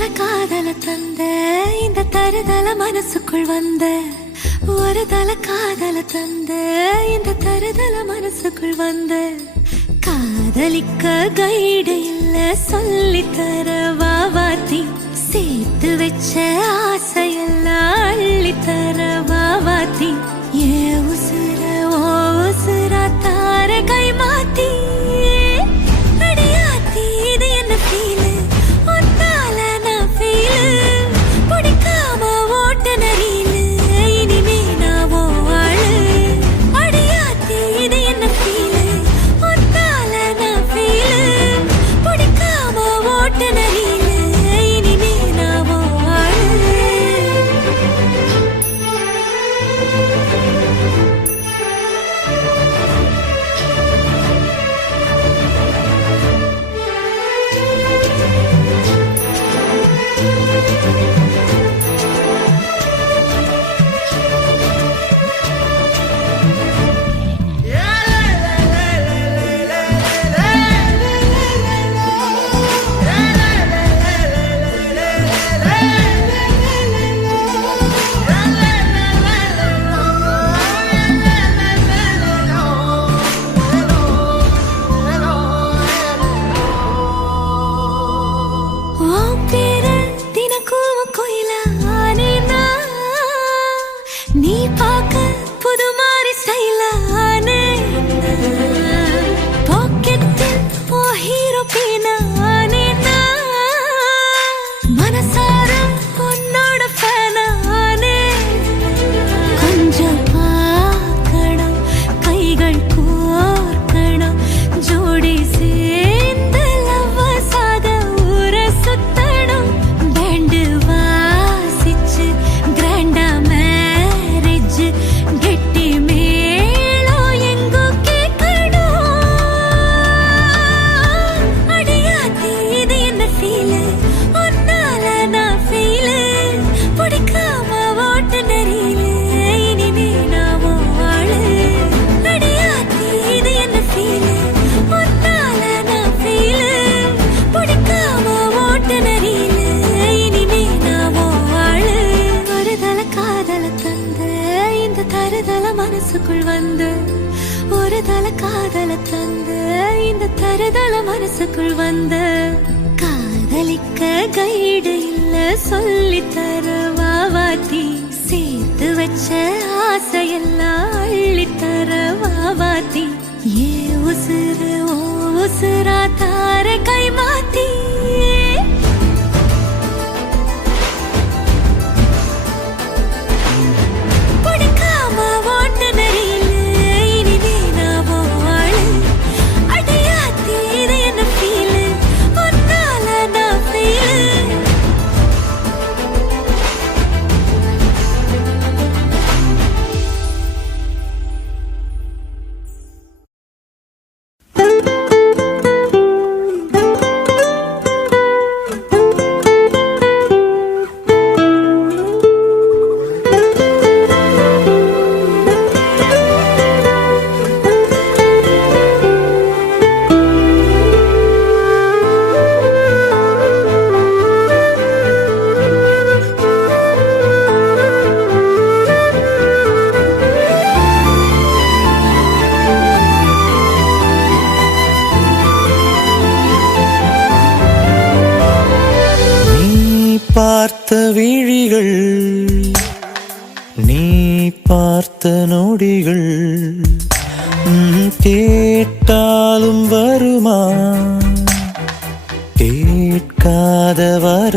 காதல தந்த இந்த தருதல மனசுக்குள் வந்த ஒரு தல காதல தந்த இந்த தருதல மனசுக்குள் வந்த காதலிக்க கைடு இல்ல சொல்லித்தர வாவாத்தி சேர்த்து வச்ச ஆசையெல்லாம் அள்ளித்தர வாவாத்தி ஏ உசுர ஓ உசுரா தார கை மாத்தி அடியாத்தி இது என்ன ஃபீல் ஒன்னால நான் ஃபீல் பிடிக்காம ஓட்ட நரியில இனிமே நான் ஓ ஆளு அடியாத்தி இது என்ன ஃபீல் ஒன்னால நான் ஃபீல் பிடிக்காம ஓட்ட நரியில இனிமே நான் ஓ ஆளு நீ பார்க்க புது மாதிரி ஸ்டைலானே பாக்கெட்டில் ஓ ஹீரோ பீனானே மனசார உன்னோட ஃபேனானே கொஞ்சம் பார்க்கணும் கைகள் கோர்க்கணும் ஜோடி சேர்ந்து லவ்வசாக ஊர சுத்தணும் பேண்டு வாசிச்சு கிராண்டா கெட்டி மேளம் எங்கோ கேட்கணும் அடியாத்தி இது என்ன ஃபீல் ஒன்னால நான் ஃபீல் பிடிக்காம ஓட்டு நரியில இனிமே நான் ஆளு அடியாத்தி இது என்ன ஃபீல் ஒன்னால நான் ஃபீல் பிடிக்காம ஓட்டு நரியில இனிமே நான் ஆளு ஒரு தல காதல தந்த இந்த தருதல மனசுக்குள் வந்து ஒரு தல காதல தந்த இந்த தருதல மனசுக்குள் வந்து காதலிக்க கைடு இல்ல சொல்லித்தர வாவாத்தி சேர்த்து வச்ச ஆசையெல்லாம் அள்ளித்தர வாவாத்தி ஏ உசுறு ஓ உசுரா தார கை மாத்தி பார்த்த விழிகள் நீ பார்த்த நொடிகள் கேட்டாலும் வருமா கேட்காத வர